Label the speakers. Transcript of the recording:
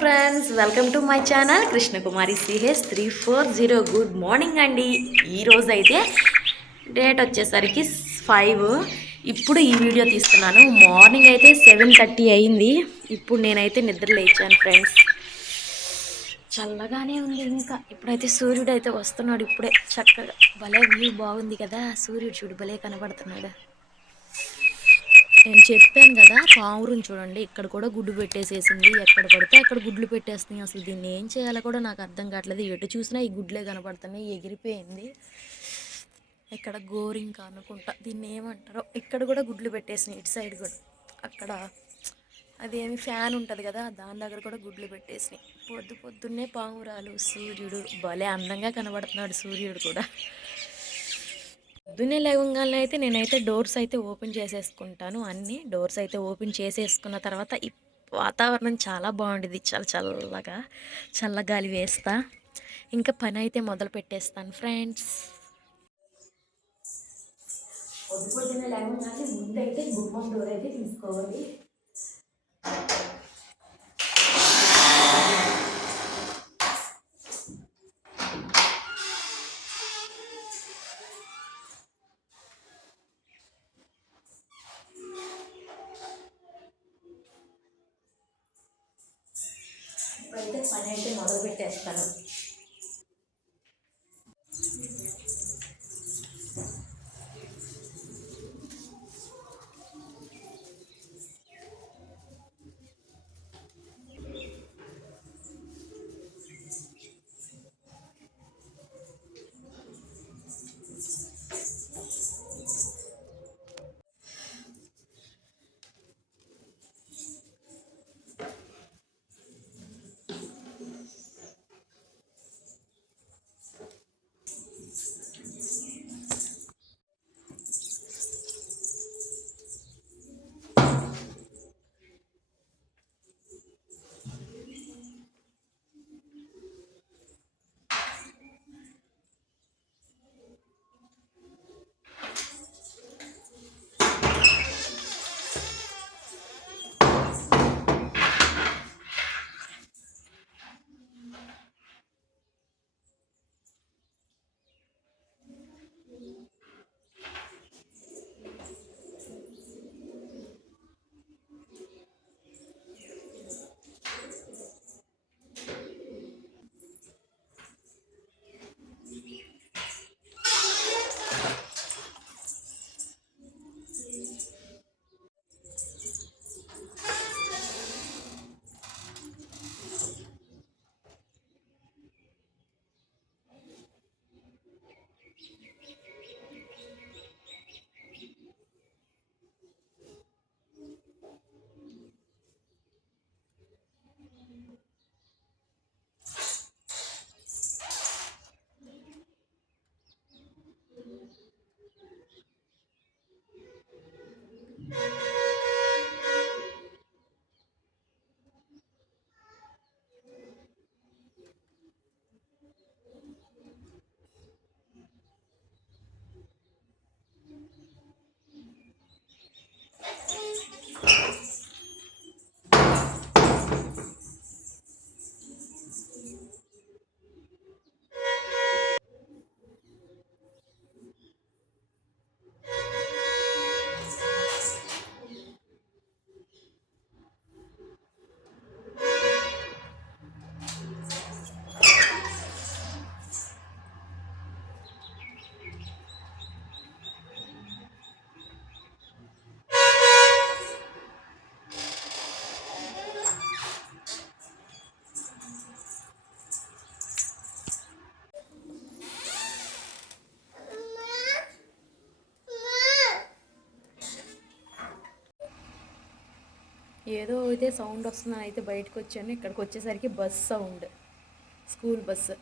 Speaker 1: Friends welcome to my channel Krishnakumari CH three four zero good morning అండి. ఈరోజు అయితే date వచ్చేసరికి five ఇప్పుడు ఈ వీడియో తీస్తున్నాను. మార్నింగ్ అయితే సెవెన్ థర్టీ అయింది. ఇప్పుడు నేనైతే నిద్ర లేచాను ఫ్రెండ్స్ చల్లగానే ఉంది ఇంకా. ఇప్పుడైతే సూర్యుడు అయితే వస్తున్నాడు ఇప్పుడే. చక్కగా. భలే వ్యూ బాగుంది కదా. సూర్యుడు చూడు భలే కనబడుతున్నాడు. నేను చెప్పాను కదా పావురుని చూడండి. ఇక్కడ కూడా గుడ్డు పెట్టేసేసింది. ఎక్కడ పడితే అక్కడ గుడ్లు పెట్టేస్తున్నాయి. అసలు దీన్ని ఏం చేయాలో కూడా నాకు అర్థం కావట్లేదు. ఎటు చూసినా ఈ గుడ్లే కనపడుతున్నాయి. ఎగిరిపోయింది. ఇక్కడ గోరింక అనుకుంటా. దీన్ని ఏమంటారో. ఇక్కడ కూడా గుడ్లు పెట్టేసినాయి. ఇటు సైడ్ కూడా. అక్కడ అదేమి ఫ్యాన్ ఉంటుంది కదా దాని దగ్గర కూడా గుడ్లు పెట్టేసినాయి. పొద్దు పొద్దున్నే పావురాలు. సూర్యుడు భలే అందంగా కనబడుతున్నాడు సూర్యుడు కూడా. పొద్దున్నే లేవగానే అయితే నేనైతే డోర్స్ అయితే ఓపెన్ చేసేసుకుంటాను. అన్ని డోర్స్ అయితే ఓపెన్ చేసేసుకున్న తర్వాత ఈ వాతావరణం చాలా బాగుండేది చాలా చల్లగా చల్లగాలి వేస్తా. ఇంకా పని అయితే మొదలు పెట్టేస్తాను ఫ్రెండ్స్. పొద్దు పొద్దున్నే లేవగానే ముందైతే గుమ్మం డోర్ అయితే తీసుకోవాలి. ఇప్పుడైతే పని అయితే మొదలు ఏదో అయితే సౌండ్ వస్తుందని అయితే బయటకు వచ్చాను. ఇక్కడికి వచ్చేసరికి బస్ సౌండ్ స్కూల్ బస్సు.